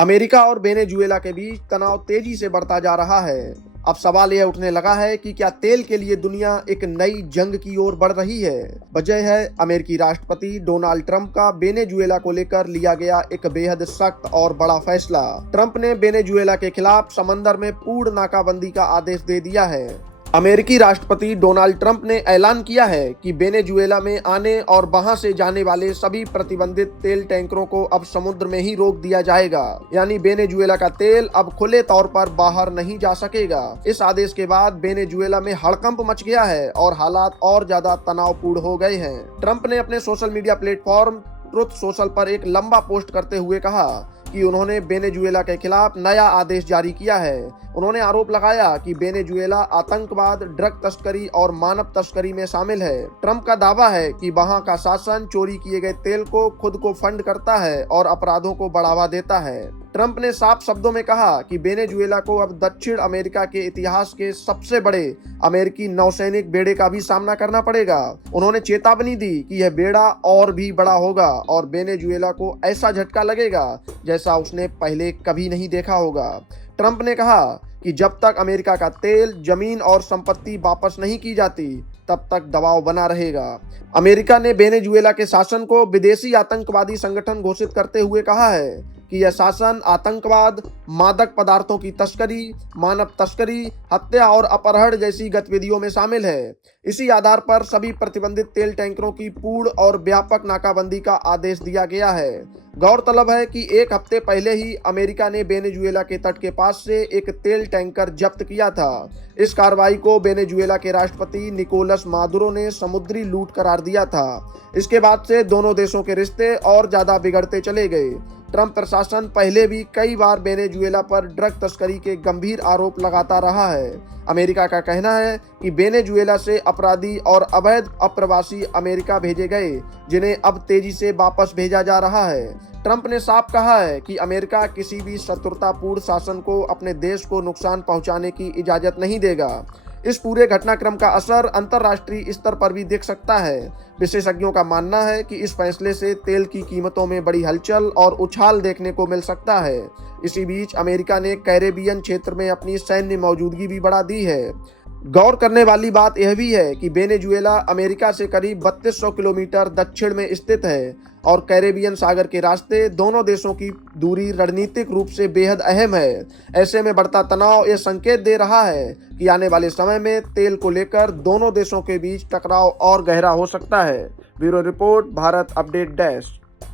America और Venezuela के बीच तनाव तेजी से बढ़ता जा रहा है। अब सवाल यह उठने लगा है कि क्या तेल के लिए दुनिया एक नई जंग की ओर बढ़ रही है। वजह है अमेरिकी राष्ट्रपति डोनाल्ड ट्रंप का वेनेजुएला को लेकर लिया गया एक बेहद सख्त और बड़ा फैसला। ट्रंप ने वेनेजुएला के खिलाफ समंदर में पूर्ण नाकाबंदी का आदेश दे दिया है। अमेरिकी राष्ट्रपति डोनाल्ड ट्रंप ने ऐलान किया है कि वेनेजुएला में आने और वहां से जाने वाले सभी प्रतिबंधित तेल टैंकरों को अब समुद्र में ही रोक दिया जाएगा, यानी वेनेजुएला का तेल अब खुले तौर पर बाहर नहीं जा सकेगा। इस आदेश के बाद वेनेजुएला में हड़कंप मच गया है और हालात और ज्यादा तनावपूर्ण हो गए हैं। ट्रंप ने अपने social media platform truth social पर एक लंबा पोस्ट करते हुए कहा कि उन्होंने वेनेजुएला के खिलाफ नया आदेश जारी किया है। उन्होंने आरोप लगाया कि वेनेजुएला आतंकवाद, ड्रग तस्करी और मानव तस्करी में शामिल है। ट्रंप का दावा है कि वहां का शासन चोरी किए गए तेल को खुद को फंड करता है और अपराधों को बढ़ावा देता है। ट्रंप ने साफ शब्दों में कहा कि वेनेजुएला को अब दक्षिण अमेरिका के इतिहास के सबसे बड़े अमेरिकी नौसैनिक बेड़े का भी सामना करना पड़ेगा। उन्होंने चेतावनी दी कि यह बेड़ा और भी बड़ा होगा और वेनेजुएला को ऐसा झटका लगेगा जैसा उसने पहले कभी नहीं देखा होगा। ट्रंप ने कहा कि जब तक अमेरिका का तेल, जमीन और संपत्ति वापस नहीं की जाती तब तक दबाव बना रहेगा। अमेरिका ने वेनेजुएला के शासन को विदेशी आतंकवादी संगठन घोषित करते हुए कहा है कि यह शासन आतंकवाद, मादक पदार्थों की तस्करी, मानव तस्करी, हत्या और अपहरण जैसी गतिविधियों में शामिल है। इसी आधार पर सभी प्रतिबंधित तेल टैंकरों की पूर्ण और व्यापक नाकाबंदी का आदेश दिया गया है। गौरतलब है कि एक हफ्ते पहले ही अमेरिका ने वेनेजुएला के तट के पास से एक तेल टैंकर जब्त किया था। इस कार्रवाई को वेनेजुएला के राष्ट्रपति निकोलस मादुरो ने समुद्री लूट करार दिया था। इसके बाद से दोनों देशों के रिश्ते और ज्यादा बिगड़ते चले गए। ट्रंप प्रशासन पहले भी कई बार वेनेजुएला पर ड्रग तस्करी के गंभीर आरोप लगाता रहा है। अमेरिका का कहना है कि वेनेजुएला से अपराधी और अवैध अप्रवासी अमेरिका भेजे गए, जिन्हें अब तेजी से वापस भेजा जा रहा है। ट्रंप ने साफ कहा है कि अमेरिका किसी भी शत्रुतापूर्ण शासन को अपने देश को नुकसान पहुंचाने की इजाजत नहीं देगा। इस पूरे घटनाक्रम का असर अंतर्राष्ट्रीय स्तर पर भी दिख सकता है। विशेषज्ञों का मानना है कि इस फैसले से तेल की कीमतों में बड़ी हलचल और उछाल देखने को मिल सकता है। इसी बीच अमेरिका ने कैरेबियन क्षेत्र में अपनी सैन्य मौजूदगी भी बढ़ा दी है। गौर करने वाली बात यह भी है कि वेनेजुएला अमेरिका से करीब 3200 किलोमीटर दक्षिण में स्थित है और कैरेबियन सागर के रास्ते दोनों देशों की दूरी रणनीतिक रूप से बेहद अहम है। ऐसे में बढ़ता तनाव यह संकेत दे रहा है कि आने वाले समय में तेल को लेकर दोनों देशों के बीच टकराव और गहरा हो सकता है। Bureau report, Bharat update desk.